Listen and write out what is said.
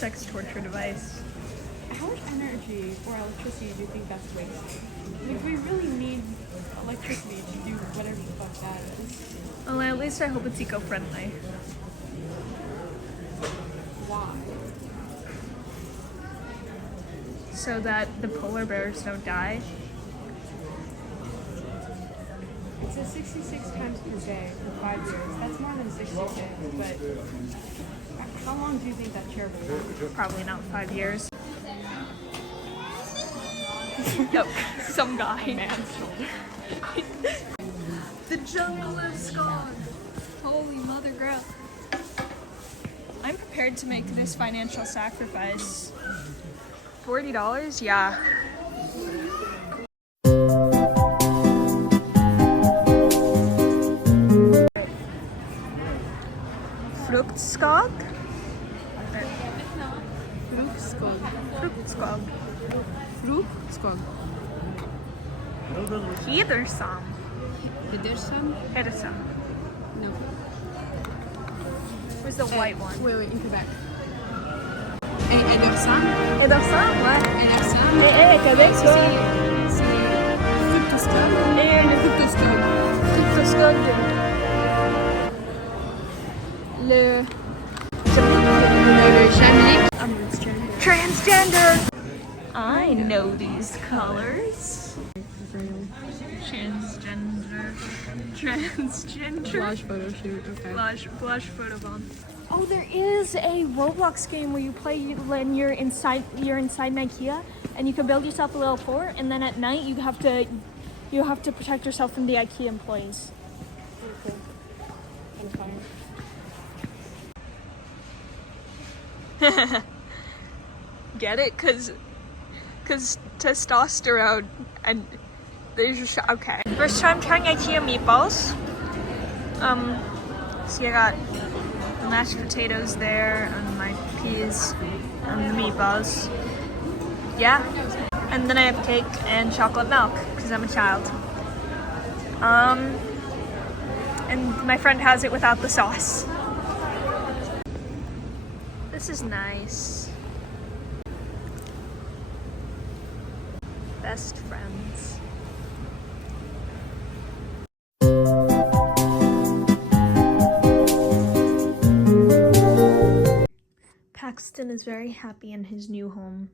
sex torture device. How much energy or electricity do you think that's wasting? Like, we really need electricity to do whatever the fuck that is. Well, at least I hope it's eco-friendly. Why? So that the polar bears don't die. It says 66 times per day for 5 years. That's more than 66, but how long do you think that chair will last? Probably not 5 years. Yep, some guy. Man's shoulder. The jungle is gone. Holy mother girl. I'm prepared to make this financial sacrifice. $40? Yeah. Fruchtskog? Fruchtskog. Fruchtskog. Fruchtskog. Hedersam. Hedersam? Hedersam. No. Where's the white one? Wait, in Quebec. Hedersam? Hedersam, ouais. Hedersam. Québec, C'est Fruchtskog. Et le Fruchtskog. Fruchtskog. Le transgender. I know these colors. Transgender. Blahaj photo shoot, okay. Blahaj photo bomb. Oh, there is a Roblox game where you play when you're inside an Ikea, and you can build yourself a little fort, and then at night you have to protect yourself from the Ikea employees. Okay. I'm fine. Get it? Cause testosterone and there's just okay. First time trying IKEA meatballs. So I got the mashed potatoes there and my peas and the meatballs. Yeah. And then I have cake and chocolate milk because I'm a child. And my friend has it without the sauce. This is nice. Best friends. Paxton is very happy in his new home.